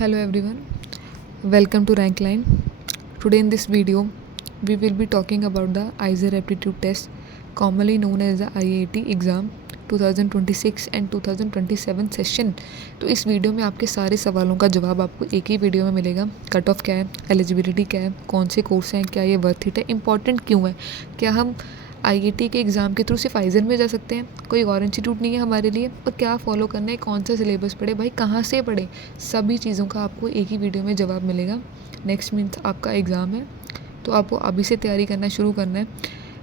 Hello everyone, welcome to Rankline. Today in this video, we will be talking about the ISER aptitude test, commonly known as the IAT exam 2026 and 2027 session. तो इस video में आपके सारे सवालों का जवाब आपको एक ही वीडियो में मिलेगा। कट ऑफ क्या है, एलिजिबिलिटी क्या है, कौन से कोर्स हैं, क्या ये वर्थ इट है, इंपॉर्टेंट क्यों है, क्या हम आईआईटी के एग्ज़ाम के थ्रू सिर्फ आइजर में जा सकते हैं, कोई और इंस्टीट्यूट नहीं है हमारे लिए, और क्या फ़ॉलो करना है, कौन सा सिलेबस पढ़े, भाई कहाँ से पढ़े, सभी चीज़ों का आपको एक ही वीडियो में जवाब मिलेगा। नेक्स्ट मंथ आपका एग्ज़ाम है, तो आपको अभी से तैयारी करना शुरू करना है।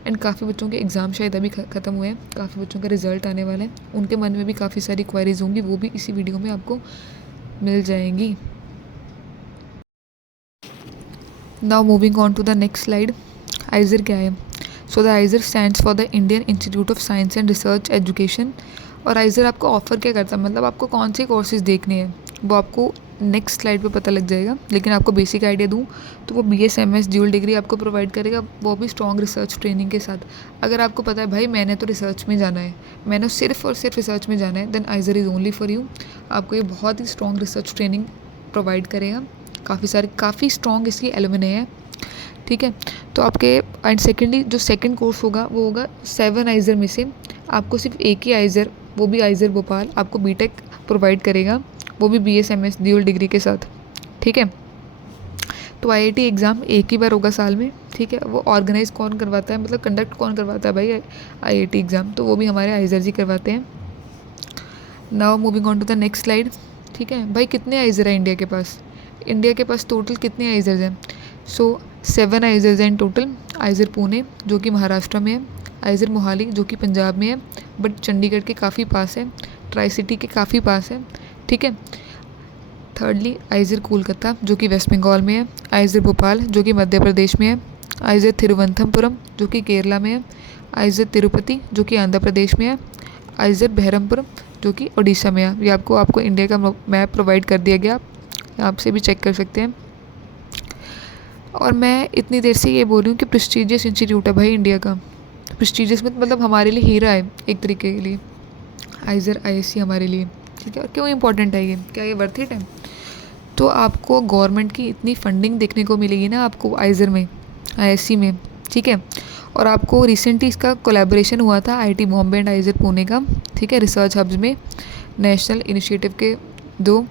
एंड काफ़ी बच्चों के एग्ज़ाम शायद अभी ख़त्म हुए हैं, काफ़ी बच्चों का रिज़ल्ट आने वाला है, उनके मन में भी काफ़ी सारी क्वेरीज होंगी, वो भी इसी वीडियो में आपको मिल जाएंगी। Now moving on to the next slide. IISER क्या है? So the IISER stands for the Indian institute of science and research education. और आइजर आपको ऑफ़र क्या करता है, मतलब आपको कौन से कोर्सेज देखने हैं वो आपको नेक्स्ट स्लाइड पे पता लग जाएगा। लेकिन आपको बेसिक आइडिया दूँ तो वो BS MS ड्यूल डिग्री आपको प्रोवाइड करेगा, वो भी स्ट्रॉन्ग रिसर्च ट्रेनिंग के साथ। अगर आपको पता है भाई मैंने तो रिसर्च में जाना है, मैंने सिर्फ और सिर्फ रिसर्च में जाना है, then IISER is only for you. आपको ये बहुत ही स्ट्रॉन्ग रिसर्च ट्रेनिंग प्रोवाइड करेगा, काफ़ी स्ट्रॉन्ग इसकी एलुमनी है, ठीक है। तो आपके एंड सेकेंडली जो सेकंड कोर्स होगा वो होगा 7 आइजर में से आपको सिर्फ एक ही आइजर, वो भी आइजर भोपाल, आपको बीटेक प्रोवाइड करेगा, वो भी BS MS ड्यूल डिग्री के साथ, ठीक है। तो IIT एग्ज़ाम एक ही बार होगा साल में, ठीक है। वो ऑर्गेनाइज कौन करवाता है, मतलब कंडक्ट कौन करवाता है भाई IIT एग्ज़ाम, तो वो भी हमारे आइजर जी करवाते हैं। Now moving on to the next slide, ठीक है। भाई कितने आइजर हैं इंडिया के पास? इंडिया के पास टोटल कितने आइजर्स हैं? सो 7 आइजर्स हैं इन टोटल। आइजर पुणे जो कि महाराष्ट्र में है, आइजर मोहाली जो कि पंजाब में है बट चंडीगढ़ के काफ़ी पास है, ट्राई सिटी के काफ़ी पास है, ठीक है। थर्डली आइजर कोलकाता जो कि वेस्ट बंगाल में है, आइजर भोपाल जो कि मध्य प्रदेश में है, आइजर तिरुवनंतपुरम जो कि केरला में है, आइजर तिरुपति जो कि आंध्र प्रदेश में है, आइजर बहरमपुरम जो कि उड़ीसा में है। ये आपको इंडिया का मैप प्रोवाइड कर दिया गया, आप से भी चेक कर सकते हैं। और मैं इतनी देर से ये बोल रही हूँ कि प्रेस्टीजियस इंस्टीट्यूट है भाई इंडिया का। प्रेस्टीजियस मतलब हमारे लिए हीरा है एक तरीके के लिए आइजर ISC हमारे लिए, ठीक है। और क्यों इम्पोर्टेंट है ये, क्या ये वर्थ इट है? तो आपको गवर्नमेंट की इतनी फंडिंग देखने को मिलेगी ना आपको आइजर में, ISC में, ठीक है। और आपको रिसेंटली इसका कोलैबोरेशन हुआ था IIT बॉम्बे एंड आइजर पुणे का, ठीक है, रिसर्च हब्स में, नेशनल इनिशिएटिव के दो,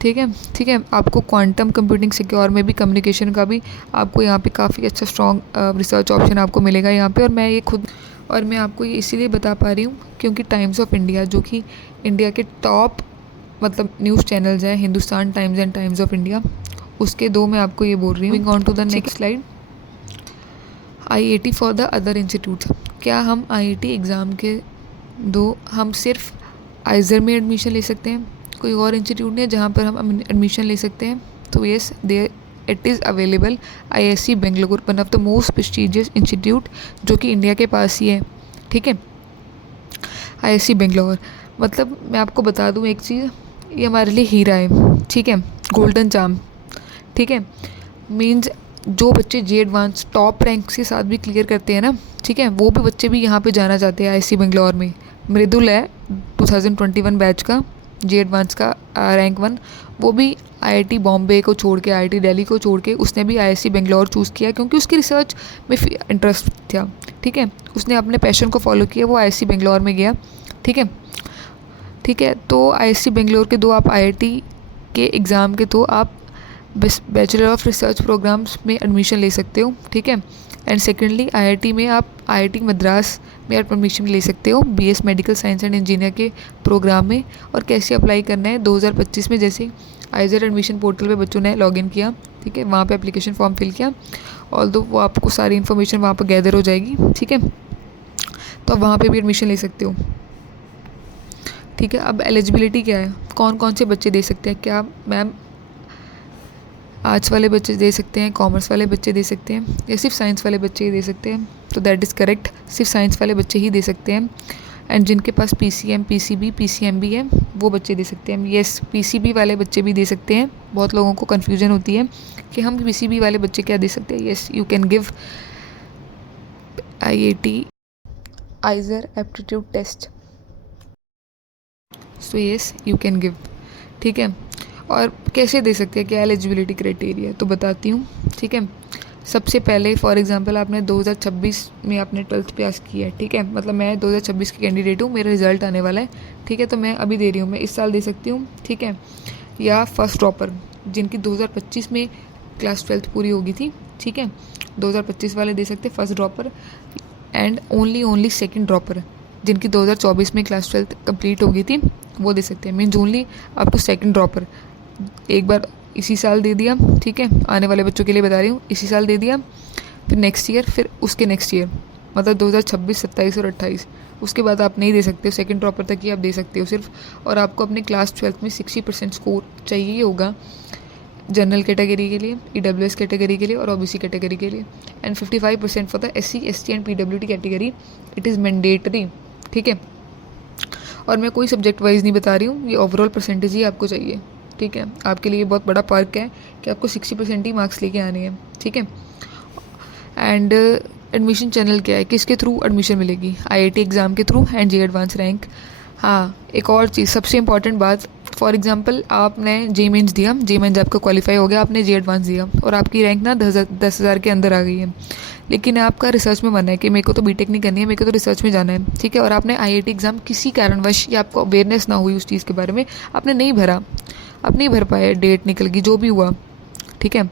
ठीक है। आपको क्वांटम कंप्यूटिंग सिक्योर में भी कम्युनिकेशन का भी आपको यहाँ पे काफ़ी अच्छा स्ट्रॉन्ग रिसर्च ऑप्शन आपको मिलेगा यहाँ पे। और मैं आपको ये इसीलिए बता पा रही हूँ क्योंकि टाइम्स ऑफ इंडिया जो कि इंडिया के टॉप मतलब न्यूज़ चैनल्स हैं, Hindustan times and times of India, उसके दो मैं आपको ये बोल रही हूँ। Moving on to the next slide. IAT for the other institutes. क्या हम IAT एग्ज़ाम के हम सिर्फ आइजर में एडमिशन ले सकते हैं, कोई और इंस्टीट्यूट नहीं है जहाँ पर हम एडमिशन ले सकते हैं? तो yes, there it is available. IISc Bengaluru, one of the most prestigious institute जो कि इंडिया के पास ही है, ठीक है। IISc बेंगलुरु, मतलब मैं आपको बता दूँ एक चीज़, ये हमारे लिए हीरा है, ठीक है, गोल्डन चाम, ठीक है। मीन्स जो बच्चे जे एडवांस टॉप रैंक्स के साथ भी क्लियर करते हैं ना, ठीक है, वो भी बच्चे भी यहाँ पे जाना चाहते हैं IISc बेंगलुरु में। मृदुल है 2021 बैच का, जे एडवांस का रैंक 1, वो भी IIT बॉम्बे को छोड़ के, IIT दिल्ली को छोड़ के उसने भी IISc बेंगलुरु चूज़ किया क्योंकि उसकी रिसर्च में इंटरेस्ट था, ठीक है। उसने अपने पैशन को फॉलो किया, वो IISc बेंगलुरु में गया, ठीक है, ठीक है। तो IISc बेंगलुरु के दो आप IIT के एग्ज़ाम के तो आप बैचलर ऑफ रिसर्च प्रोग्राम्स में एडमिशन ले सकते हो, ठीक है। एंड सेकेंडली IIT में आप IIT मद्रास में आप एडमिशन ले सकते हो BS medical science and engineer के प्रोग्राम में। और कैसे अप्लाई करना है, 2025 में जैसे आइजर एडमिशन पोर्टल पे बच्चों ने लॉगिन किया, ठीक है, वहाँ पे एप्लीकेशन फॉर्म फिल किया, ऑल्दो वो आपको सारी इन्फॉर्मेशन वहाँ पर गैदर हो जाएगी, ठीक है। तो आप वहाँ पर भी एडमिशन ले सकते हो, ठीक है। अब एलिजिबिलिटी क्या है, कौन कौन से बच्चे दे सकते हैं? क्या मैम आर्ट्स वाले बच्चे दे सकते हैं, कॉमर्स वाले बच्चे दे सकते हैं, या सिर्फ साइंस वाले बच्चे ही दे सकते हैं? तो दैट इज़ करेक्ट, सिर्फ साइंस वाले बच्चे ही दे सकते हैं। एंड जिनके पास PCM PCB PCM भी है वो बच्चे दे सकते हैं। येस, PCB वाले बच्चे भी दे सकते हैं। बहुत लोगों को कन्फ्यूजन होती है कि हम PCB वाले बच्चे क्या दे सकते हैं। Yes, you can give IAT IISER aptitude test, so yes you can give, ठीक है। और कैसे दे सकते हैं, क्या एलिजिबिलिटी क्राइटेरिया, तो बताती हूँ। ठीक है, सबसे पहले फॉर एग्जांपल आपने 2026 में आपने 12th पास किया है। ठीक है, मतलब मैं 2026 की कैंडिडेट हूँ, मेरा रिजल्ट आने वाला है। ठीक है, तो मैं अभी दे रही हूँ, मैं इस साल दे सकती हूँ। ठीक है, या फर्स्ट ड्रॉपर जिनकी 2025 में क्लास 12th पूरी होगी थी। ठीक है, 2025 वाले दे सकते first dropper. And only second dropper जिनकी 2024 में क्लास 12th कंप्लीट होगी थी वो दे सकते हैं। Means only up to second dropper. एक बार इसी साल दे दिया, ठीक है, आने वाले बच्चों के लिए बता रही हूँ, इसी साल दे दिया, फिर नेक्स्ट ईयर, फिर उसके नेक्स्ट ईयर, मतलब 2026, 27 और 28। उसके बाद आप नहीं दे सकते हो, सेकंड ड्रॉपर तक ही आप दे सकते हो सिर्फ। और आपको अपने क्लास 12th में 60% स्कोर चाहिए होगा जनरल कैटेगरी के लिए, EWS कैटेगरी के लिए और OBC कैटेगरी के लिए। And 55% for the SC, ST and PWD category, it is mandatory. ठीक है, और मैं कोई सब्जेक्ट वाइज नहीं बता रही हूँ, ये ओवरऑल परसेंटेज ही आपको चाहिए। ठीक है, आपके लिए बहुत बड़ा पर्क है कि आपको 60% ही मार्क्स लेके आने हैं। ठीक है, एंड एडमिशन चैनल क्या है, किसके थ्रू एडमिशन मिलेगी, IIT एग्ज़ाम के through and JEE advance rank. हाँ, एक और चीज़, सबसे इंपॉर्टेंट बात, फॉर एग्जांपल आपने JEE मेंस दिया, JEE मेंस आपका क्वालिफाई हो गया, आपने JEE एडवांस दिया और आपकी रैंक ना 10,000 के अंदर आ गई है, लेकिन आपका रिसर्च में मन है कि मेरे को तो बीटेक नहीं करनी है, मेरे को तो रिसर्च में जाना है। ठीक है, और आपने IIT एग्ज़ाम किसी कारणवश या आपको अवेयरनेस ना हुई उस चीज़ के बारे में, आपने नहीं भरा, आप नहीं भर पाए, डेट निकल गई, जो भी हुआ। ठीक है,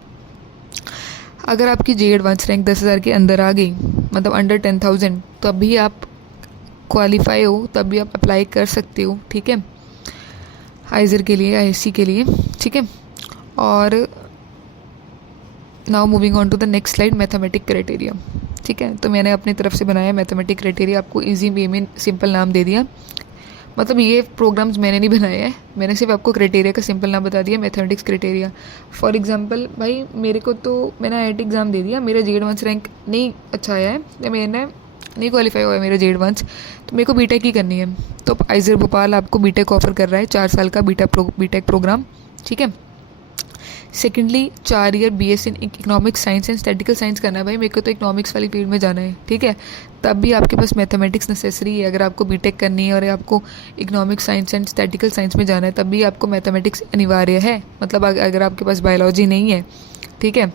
अगर आपकी JEE एडवांस रैंक 10,000 के अंदर आ गई, मतलब अंडर 10,000, तो अभी आप क्वालिफाई हो, तब भी आप अप्लाई कर सकते हो। ठीक है, आइजर के लिए, ISC के लिए। ठीक है, और now moving on to the next slide, mathematic criteria. ठीक है, तो मैंने अपनी तरफ से बनाया मैथमेटिक क्राइटेरिया, आपको इजी वे में सिंपल नाम दे दिया। मतलब ये प्रोग्राम्स मैंने नहीं बनाए हैं, मैंने सिर्फ आपको क्राइटेरिया का सिंपल नाम बता दिया, मैथमेटिक्स क्राइटेरिया। फॉर एग्जांपल भाई मेरे को तो, मैंने IIT एग्ज़ाम दे दिया, मेरा JEE एडवांस रैंक नहीं अच्छा आया है, या मैंने नहीं क्वालिफाई हुआ है मेरा JEE एडवांस, तो मेरे को बीटेक ही करनी है। तो आइजर भोपाल आपको बीटेक ऑफर कर रहा है, 4 साल का बीटेक प्रोग्राम। ठीक है, secondly 4 year BS in economics, science and statical science करना है। भाई मेरे को तो इकोनॉमिक्स वाली फील्ड में जाना है। ठीक है, तब भी आपके पास मैथमेटिक्स नेसेसरी है। अगर आपको बीटेक करनी है और आपको economics, science and statical science में जाना है, तब भी आपको मैथमेटिक्स अनिवार्य है। मतलब अगर आपके पास बायोलॉजी नहीं है, ठीक है,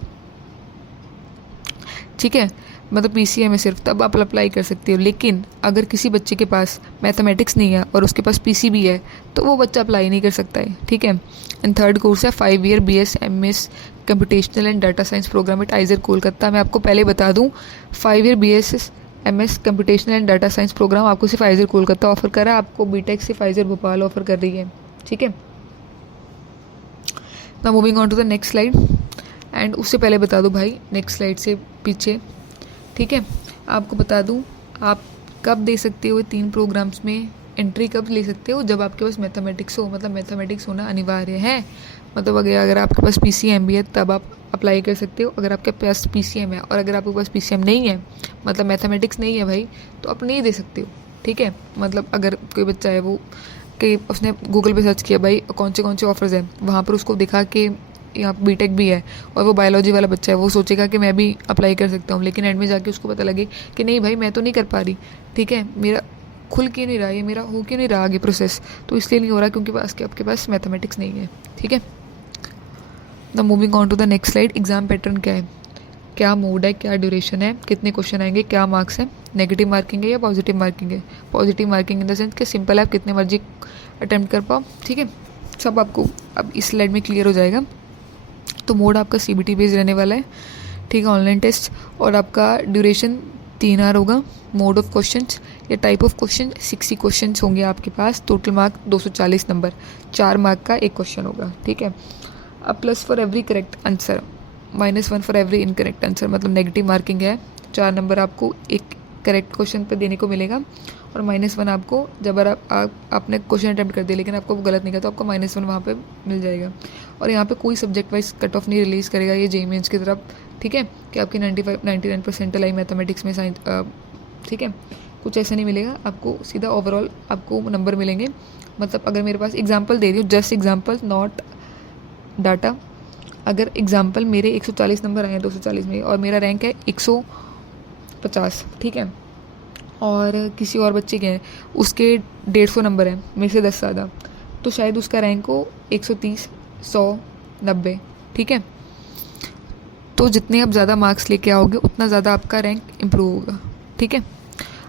ठीक है, मतलब PCM है सिर्फ, तब आप अप्लाई कर सकते हो। लेकिन अगर किसी बच्चे के पास मैथमेटिक्स नहीं है और उसके पास PCB है, तो वो बच्चा अप्लाई नहीं कर सकता है। ठीक है, एंड थर्ड कोर्स है 5 year BS MS computational and data science programme at IISER Kolkata. मैं आपको पहले बता दूं, 5 year BS MS computational and data science programme आपको सिर्फ आइजर कोलकाता ऑफर कर रहा है, आपको बीटेक सिर्फ आइजर भोपाल ऑफर कर रही है। ठीक है, ना moving on to the next slide. And उससे पहले बता दूं भाई, नेक्स्ट स्लाइड से पीछे, ठीक है, आपको बता दूं आप कब दे सकते हो 3 प्रोग्राम्स में एंट्री, कब ले सकते हो, जब आपके पास मैथमेटिक्स हो, मतलब मैथमेटिक्स होना अनिवार्य है। मतलब अगर आपके पास PCM भी है तब आप अप्लाई कर सकते हो। अगर आपके पास PCM है और अगर आपके पास PCM नहीं है, मतलब मैथमेटिक्स नहीं है भाई, तो आप नहीं दे सकते हो। ठीक है, मतलब अगर कोई बच्चा है वो कि उसने गूगल पे सर्च किया भाई कौन से ऑफर्स हैं, वहाँ पर उसको दिखा कि यहाँ बीटेक भी है और वो बायोलॉजी वाला बच्चा है, वो सोचेगा कि मैं भी अप्लाई कर सकता हूँ, लेकिन एंड में जाके उसको पता लगे कि नहीं भाई मैं तो नहीं कर पा रही। ठीक है, मेरा खुल क्यों नहीं रहा, ये मेरा हो क्यों नहीं रहा आगे प्रोसेस, तो इसलिए नहीं हो रहा क्योंकि आपके पास मैथमेटिक्स नहीं है। ठीक है, the moving on to the next slide. Exam pattern क्या है, क्या मोड है, क्या ड्यूरेशन है, कितने क्वेश्चन आएंगे, क्या मार्क्स है, नेगेटिव मार्किंग है या पॉजिटिव मार्किंग है। Positive marking in the sense कि सिंपल है, आप कितने मर्जी अटैम्प्ट कर पाओ। ठीक है, सब आपको अब इस स्लाइड में क्लियर हो जाएगा। तो मोड आपका CBT बेस्ड रहने वाला है। ठीक है, ऑनलाइन टेस्ट, और आपका ड्यूरेशन 3 आवर होगा। मोड ऑफ क्वेश्चंस या टाइप ऑफ क्वेश्चन 60 क्वेश्चंस होंगे आपके पास। टोटल मार्क 240 नंबर, 4 मार्क का एक क्वेश्चन होगा। ठीक है, अब plus for every correct answer, -1 for every incorrect answer, मतलब नेगेटिव मार्किंग है। 4 नंबर आपको एक करेक्ट क्वेश्चन पर देने को मिलेगा और -1 आपको जब आपने क्वेश्चन अटैम्प्ट कर दिया लेकिन आपको गलत नहीं किया तो आपको -1 वहाँ पे मिल जाएगा। और यहाँ पे कोई सब्जेक्ट वाइज कट ऑफ नहीं रिलीज़ करेगा ये JEE मेंस की तरफ। ठीक है, कि आपकी 99% आई मैथमेटिक्स में, साइंस, ठीक है, कुछ ऐसा नहीं मिलेगा आपको, सीधा ओवरऑल आपको नंबर मिलेंगे। मतलब अगर मेरे पास एग्जाम्पल दे रही हूँ, जस्ट एग्जाम्पल नॉट डाटा, अगर एग्जाम्पल मेरे 140 नंबर आए हैं 240 में और मेरा रैंक है 150, ठीक है, और किसी और बच्चे के हैं उसके 150 नंबर हैं मेरे से 10 ज़्यादा, तो शायद उसका रैंक हो 130 100, 90, ठीक है। तो जितने आप ज़्यादा मार्क्स लेके आओगे उतना ज़्यादा आपका रैंक इम्प्रूव होगा, ठीक है।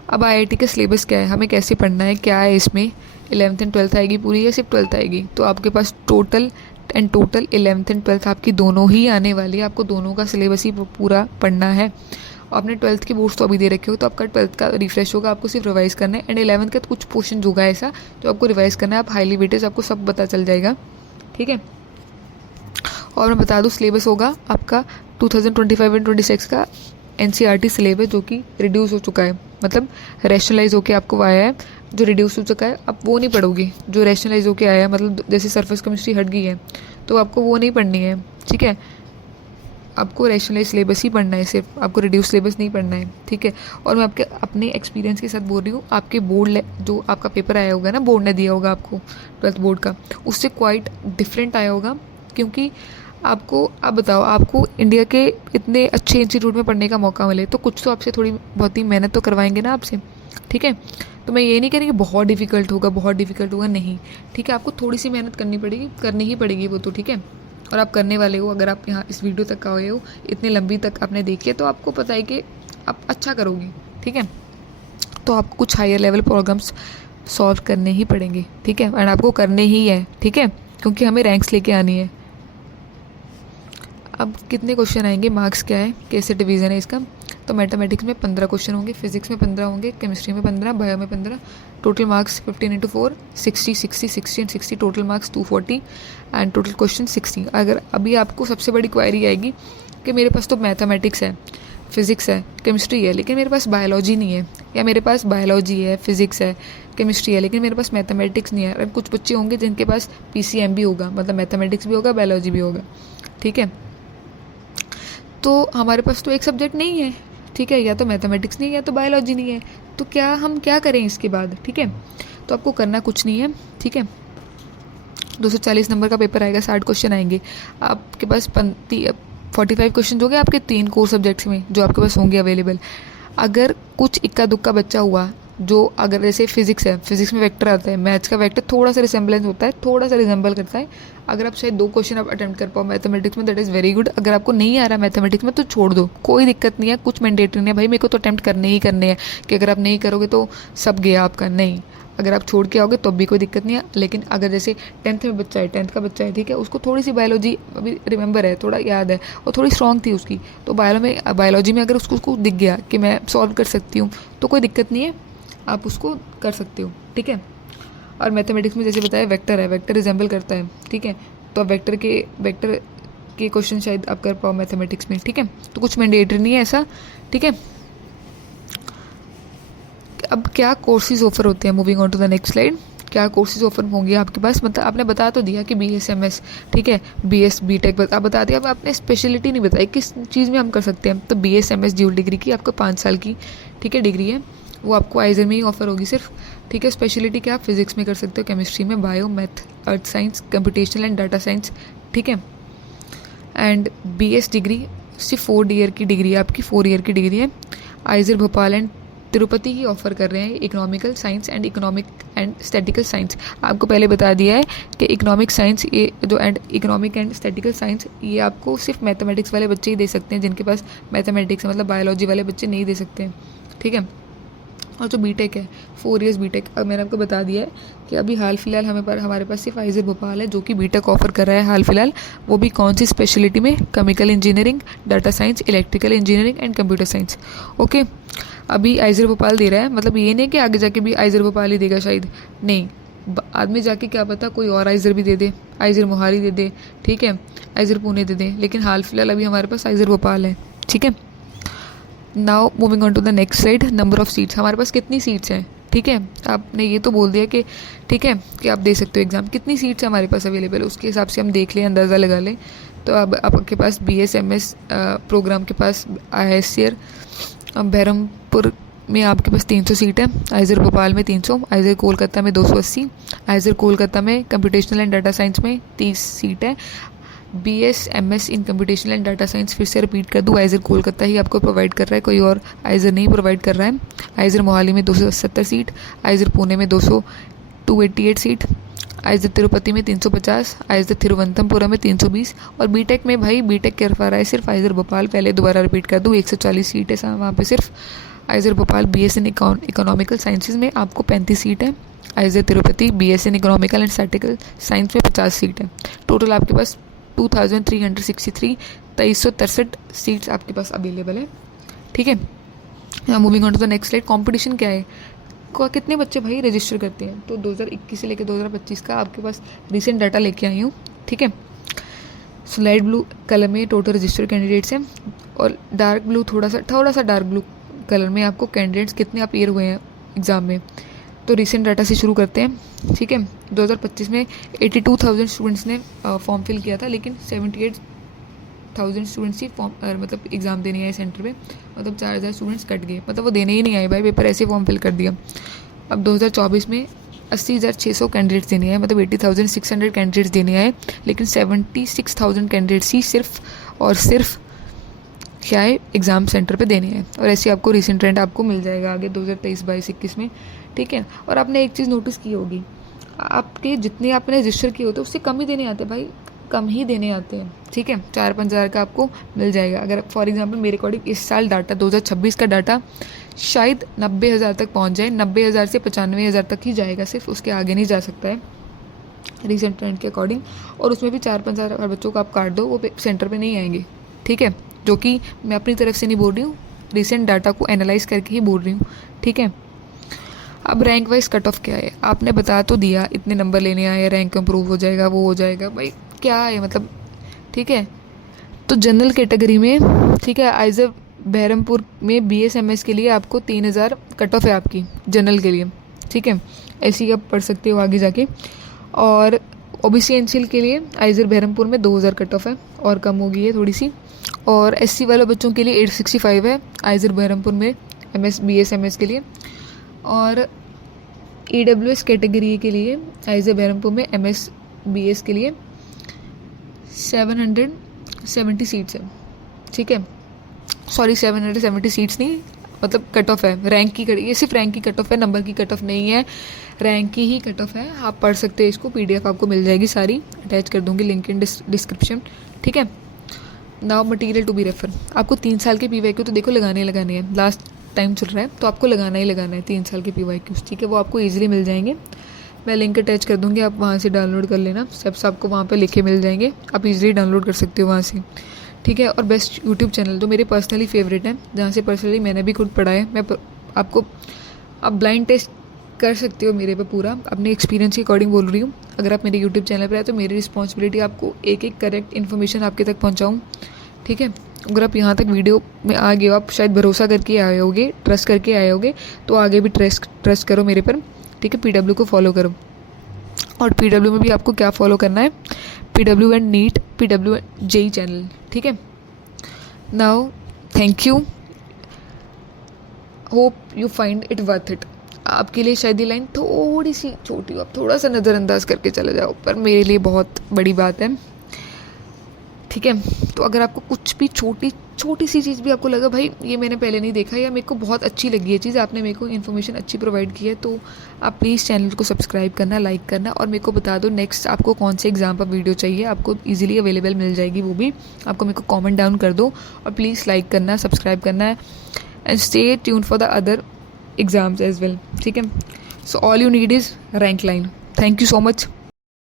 अब आईआईटी का सिलेबस क्या है, हमें कैसे पढ़ना है, क्या है इसमें, 11th एंड 12th आएगी पूरी या सिर्फ 12th आएगी। तो आपके पास टोटल 11th एंड 12th आपकी दोनों ही आने वाली है, आपको दोनों का सिलेबस ही पूरा पढ़ना है। आपने 12th के बोर्ड्स तो अभी दे रखे हो, तो आपका 12th का रिफ्रेश होगा, आपको सिर्फ रिवाइज़ करना है। एंड 11th का कुछ पोर्शन होगा ऐसा जो आपको रिवाइज़ करना है, आप हाईली वेटेज, आपको सब पता चल जाएगा, ठीक है। और मैं बता दूँ सिलेबस होगा आपका 2025 एंड 26 का एनसीईआरटी सिलेबस, जो कि रिड्यूस हो चुका है, मतलब रैशनलाइज होके आपको आया है, जो रिड्यूस हो चुका है। आप वो नहीं पढ़ोगे जो रैशनलाइज होके आया है, मतलब जैसे सरफेस केमिस्ट्री हट गई है तो आपको वो नहीं पढ़नी है, ठीक है। आपको रैशनलाइज सिलेबस ही पढ़ना है, सिर्फ आपको रिड्यूस सिलेबस नहीं पढ़ना है, ठीक है। और मैं आपके अपने एक्सपीरियंस के साथ बोल रही हूँ, आपके बोर्ड जो आपका पेपर आया होगा ना, बोर्ड ने दिया होगा आपको 12th बोर्ड का, उससे क्वाइट डिफरेंट आया होगा। क्योंकि आपको, आप बताओ, आपको इंडिया के इतने अच्छे इंस्टीट्यूट में पढ़ने का मौका मिले तो कुछ तो आपसे थोड़ी बहुत ही मेहनत तो करवाएंगे ना आपसे, ठीक है। तो मैं ये नहीं कह रही कि बहुत डिफ़िकल्ट होगा, बहुत डिफ़िकल्ट होगा, नहीं, ठीक है। आपको थोड़ी सी मेहनत करनी पड़ेगी, करनी ही पड़ेगी वो तो, ठीक है। और आप करने वाले हो, अगर आप यहाँ इस वीडियो तक आए हो, इतने लंबी तक आपने देखी है, तो आपको पता है कि आप अच्छा करोगे, ठीक है। तो आपको कुछ हायर लेवल प्रॉब्लम्स सॉल्व करने ही पड़ेंगे, ठीक है, एंड आपको करने ही है, ठीक है, क्योंकि हमें रैंक्स लेके आनी है। अब कितने क्वेश्चन आएंगे, मार्क्स क्या है, कैसे डिवीज़न है इसका। तो मैथमेटिक्स में 15 क्वेश्चन होंगे, फिजिक्स में 15 होंगे, केमिस्ट्री में 15, बायो में 15। Total marks 15 × 4 60, 60, 60 and 60, total marks 240 and total question 60। अगर अभी आपको सबसे बड़ी क्वायरी आएगी कि मेरे पास तो मैथमेटिक्स है, फिज़िक्स है, केमिस्ट्री है, लेकिन मेरे पास बायोलॉजी नहीं है, या मेरे पास बायोलॉजी है, फिज़िक्स है, केमिस्ट्री है, लेकिन मेरे पास मैथमेटिक्स नहीं है। अब कुछ बच्चे होंगे जिनके पास पीसीएम भी होगा, मतलब मैथमेटिक्स भी होगा, बायोलॉजी भी होगा, ठीक है। तो हमारे पास तो एक सब्जेक्ट नहीं है, ठीक है, या तो मैथमेटिक्स नहीं है या तो बायोलॉजी नहीं है, तो क्या हम क्या करें इसके बाद, ठीक है। तो आपको करना कुछ नहीं है, ठीक है। 240 नंबर का पेपर आएगा, 60 क्वेश्चन आएंगे, आपके पास 45 क्वेश्चन हो गए आपके 3 कोर सब्जेक्ट्स में जो आपके पास होंगे अवेलेबल। अगर कुछ इक्का दुक्का बच्चा हुआ, जो अगर जैसे फिजिक्स है, फिजिक्स में वेक्टर आता है, मैथ्स का वेक्टर थोड़ा सा रिसेम्बलेंस होता है, थोड़ा सा रिजेंबल करता है। अगर आप शायद 2 क्वेश्चन आप अटेम्प्ट कर पाओ मैथमेटिक्स में, दैट इज़ वेरी गुड। अगर आपको नहीं आ रहा मैथमेटिक्स में तो छोड़ दो, कोई दिक्कत नहीं है, कुछ मैंडेटरी नहीं है भाई मेरे को तो अटेम्प्ट करने ही करने हैं, कि अगर आप नहीं करोगे तो सब गया आपका, नहीं। अगर आप छोड़ के आओगे तो भी कोई दिक्कत नहीं है। लेकिन अगर जैसे 10th में बच्चा है, 10th का बच्चा है, ठीक है, उसको थोड़ी सी बायोलॉजी अभी रिमेंबर है, थोड़ा याद है, और थोड़ी स्ट्रॉन्ग थी उसकी, तो बायोलॉजी में अगर उसको दिख गया कि मैं सॉल्व कर सकती हूँ तो कोई दिक्कत नहीं है, आप उसको कर सकते हो, ठीक है। और मैथमेटिक्स में जैसे बताया वेक्टर है, वेक्टर रिजेंबल करता है, ठीक है, तो अब वेक्टर के क्वेश्चन शायद आप कर पाओ मैथमेटिक्स में, ठीक है। तो कुछ मैंडेटरी नहीं है ऐसा, ठीक है। अब क्या कोर्सेज ऑफर होते हैं, moving on to the next slide. क्या कोर्सेज ऑफर होंगे आपके पास, मतलब आपने बता तो दिया कि BSMS, ठीक है, BS BTech आप बता दिया, अब आपने स्पेशलिटी नहीं बताई किस चीज़ में हम कर सकते हैं। तो BSMS ड्यूल डिग्री की आपको 5 साल की, ठीक है, डिग्री है, वो आपको आइजर में ही ऑफर होगी सिर्फ, ठीक है। स्पेशलिटी क्या, आप फिजिक्स में कर सकते हो, केमिस्ट्री में, bio, math, earth science, computational and data science, ठीक है। एंड BS डिग्री सिर्फ 4 ईयर की डिग्री है आपकी, 4 ईयर की डिग्री है। आइजर Bhopal and Tirupati he offer कर रहे हैं economical science and economic and statical science. आपको पहले बता दिया है कि इकोनॉमिक साइंस ये जो and economic and statical science ये आपको सिर्फ मैथमेटिक्स वाले बच्चे ही दे सकते हैं, जिनके पास मैथमेटिक्स मतलब बायोलॉजी वाले बच्चे नहीं दे सकते हैं, ठीक है। और जो बीटेक है 4 इयर्स बीटेक, अब मैंने आपको बता दिया है कि अभी हाल फिलहाल हमारे पास सिर्फ आइजर भोपाल है जो कि बीटेक ऑफर कर रहा है हाल फिलहाल। वो भी कौन सी स्पेशलिटी में, chemical engineering, data science, electrical engineering and computer science, okay. अभी आइजर भोपाल दे रहा है, मतलब ये नहीं कि आगे जाके भी आइजर भोपाल ही देगा शायद, नहीं, आदमी जाके क्या पता कोई और आइजर भी दे दे, आइजर मोहाली दे दे, ठीक है, आइजर पुणे दे दे, लेकिन हाल फिलहाल अभी हमारे पास आइजर भोपाल है, ठीक है। Now moving on to the next slide, number of seats, हमारे पास कितनी सीट्स हैं, ठीक है। आपने ये तो बोल दिया कि ठीक है कि आप दे सकते हो एग्ज़ाम, कितनी सीट्स हमारे पास अवेलेबल है उसके हिसाब से हम देख लें, अंदाज़ा लगा लें। तो अब आपके पास BSMS प्रोग्राम के पास IISER बहरमपुर में आपके पास 300 सीट है, आइजर भोपाल में 300, आइजर कोलकाता में 280, आइजर कोलकाता में कंप्यूटेशनल एंड डाटा साइंस में 30 सीट है। BSMS in computational and data science, फिर से रिपीट कर दूँ, आइजर कोलकाता ही आपको प्रोवाइड कर रहा है, कोई और आइजर नहीं प्रोवाइड कर रहा है। आइजर मोहाली में 270 सीट, आइजर पुणे में 288 सीट, आइजर तिरुपति में 350, आइजर तिरुवनंतपुरम में 320 और बीटेक में भाई बीटेक कर पा रहा है सिर्फ आइजर भोपाल। पहले दोबारा रिपीट कर दूँ, 140 सीट है वहाँ पे सिर्फ। आइजर भोपाल BS इन इकोनॉमिकल साइंसेज में आपको 35 सीट है। आइजर Tirupati BS in economical and statical science में 50 सीट है। टोटल आपके पास 2363 2363 सीट्स आपके पास अवेलेबल है। ठीक है, moving on to the next slide. Competition क्या है, कितने बच्चे भाई रजिस्टर करते हैं, तो 2021 से लेकर 2025 का आपके पास रिसेंट डाटा लेके आई हूँ। ठीक है, लाइट ब्लू कलर में टोटल रजिस्टर कैंडिडेट्स हैं और डार्क ब्लू थोड़ा सा डार्क ब्लू कलर में आपको कैंडिडेट्स कितने अपीयर हुए हैं एग्ज़ाम में। तो रिसेंट डाटा से शुरू करते हैं। ठीक है, 2025 में 82,000 स्टूडेंट्स ने फॉर्म फिल किया था, लेकिन 78,000 स्टूडेंट्स ही फॉर्म मतलब एग्ज़ाम देने आए सेंटर पे, मतलब 4,000 स्टूडेंट्स कट गए, मतलब वो देने ही नहीं आए भाई, पेपर ऐसे फॉर्म फिल कर दिया। अब 2024 में 80,600 कैंडिडेट्स देने आए, मतलब 80,600 कैंडिडेट्स देने आए, लेकिन 76,000 कैंडिडेट्स ही सिर्फ और सिर्फ क्या है एग्ज़ाम सेंटर पे देने हैं। और ऐसे आपको रिसेंट ट्रेंड आपको मिल जाएगा आगे 2023, 22, 21 में। ठीक है, और आपने एक चीज़ नोटिस की होगी, आपके जितने आपने रजिस्टर किए होते हैं उससे कम ही देने आते हैं भाई, कम ही देने आते हैं। ठीक है, 4-5 हज़ार का आपको मिल जाएगा। अगर फॉर एग्जांपल मेरे अकॉर्डिंग इस साल डाटा 2026 का डाटा शायद 90,000 तक पहुंच जाए, 90,000 से 95,000 तक ही जाएगा सिर्फ, उसके आगे नहीं जा सकता है रिसेंट ट्रेंड के अकॉर्डिंग। और उसमें भी 4-5 हज़ार बच्चों को आप काट दो, वो सेंटर पर नहीं आएंगे। ठीक है, जो कि मैं अपनी तरफ से नहीं बोल रही हूँ, रिसेंट डाटा को एनालाइज करके ही बोल रही हूँ। ठीक है, अब रैंक वाइज कट ऑफ क्या है, आपने बता तो दिया इतने नंबर लेने आए, रैंक इम्प्रूव हो जाएगा, वो हो जाएगा, भाई क्या है मतलब। ठीक है, तो जनरल कैटेगरी में, ठीक है, आइजर बहरमपुर में BSMS के लिए आपको 3,000 कट ऑफ है आपकी जनरल के लिए। ठीक है, ऐसी आप पढ़ सकते हो आगे जाके। और OBC NCL के लिए आइजर बहरमपुर में 2,000 कट ऑफ है, और कम हो गई है थोड़ी सी। और SC वाले बच्चों के लिए 865 है आइजर बहरमपुर में BSMS के लिए। और EWS कैटेगरी के लिए आइजर बहरमपुर में MSBS के लिए 770 सीट्स है। ठीक है, सॉरी 770 सीट्स नहीं, मतलब कट ऑफ है, रैंक की ये सिर्फ रैंक की कट ऑफ है, नंबर की कट ऑफ नहीं है, रैंक की ही कट ऑफ है। आप पढ़ सकते हैं इसको, PDF आपको मिल जाएगी सारी, अटैच कर दूँगी लिंक इन डिस्क्रिप्शन। ठीक है, now material to be refer. आपको 3 साल के PYQ तो देखो लगाने हैं, लास्ट टाइम चल रहा है तो आपको लगाना है 3 साल के PYQs। ठीक है, वो आपको ईजिली मिल जाएंगे, मैं लिंक अटैच कर दूँगी, आप वहाँ से डाउनलोड कर लेना, स्टेप्स आपको वहाँ पे लिखे मिल जाएंगे, आप इजीली डाउनलोड कर सकते हो वहाँ से। ठीक है, और बेस्ट यूट्यूब चैनल जो मेरे पर्सनली फेवरेट है, जहाँ से पर्सनली मैंने भी खुद पढ़ा है, मैं आपको आप ब्लाइंड टेस्ट कर सकते हो मेरे पे पूरा, अपने एक्सपीरियंस के अकॉर्डिंग बोल रही हूँ। अगर आप मेरे यूट्यूब चैनल पर आए तो मेरी रिस्पॉन्सिबिलिटी आपको एक करेक्ट इन्फॉर्मेशन आपके तक पहुँचाऊँ। ठीक है, अगर आप यहाँ तक वीडियो में आ गए हो, आप शायद भरोसा करके आए होगे, ट्रस्ट करके आए होगे, तो आगे भी ट्रस्ट करो मेरे पर। ठीक है, PW को फॉलो करो। और PW में भी आपको क्या फॉलो करना है, PW and NEET, PW JEE channel. ठीक है, now thank you, hope you find it worth it. आपके लिए शायद ये लाइन थोड़ी सी छोटी हो, आप थोड़ा सा नज़रअंदाज करके चले जाओ, पर मेरे लिए बहुत बड़ी बात है। ठीक है, तो अगर आपको कुछ भी छोटी सी चीज़ भी आपको लगा भाई ये मैंने पहले नहीं देखा, या मेरे को बहुत अच्छी लगी है चीज़, आपने मेरे को इन्फॉर्मेशन अच्छी प्रोवाइड की है, तो आप प्लीज़ चैनल को सब्सक्राइब करना, लाइक करना, और मेरे को बता दो नेक्स्ट आपको कौन से एग्ज़ाम पर वीडियो चाहिए, आपको इजीली अवेलेबल मिल जाएगी वो भी, आपको मेरे को कमेंट डाउन कर दो। और प्लीज़ लाइक करना, सब्सक्राइब करना है, and stay tune for the other exams as well. ठीक है, so all you need is rank line. Thank you so much.